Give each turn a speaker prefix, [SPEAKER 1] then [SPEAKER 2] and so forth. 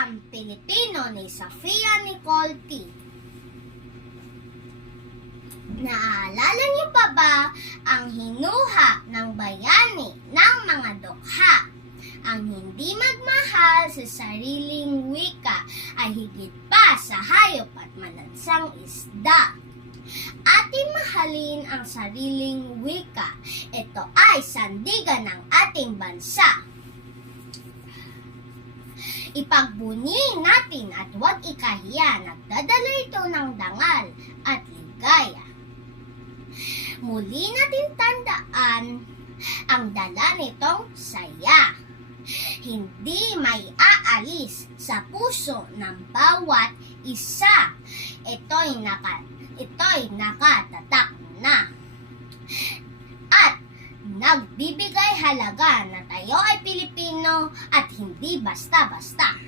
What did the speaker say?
[SPEAKER 1] ang Pilipino ni Sofia Nicole T. Naalala niyo pa ba ang hinuha ng bayani ng mga dukha? Ang hindi magmahal sa sariling wika ay higit pa sa hayop at malansang isda. Atin mahalin ang sariling wika. Ito ay sandigan ng ating bansa. Ipagbuni natin at huwag ikahiya. Nagdadala ito ng dangal at ligaya. Muli natin tandaan ang dala nitong saya. Hindi may aalis sa puso ng bawat isa. Ito'y naka, ito'y nakatatak na. At nagbibigay halaga na tayo ay Pilipino at hindi basta-basta.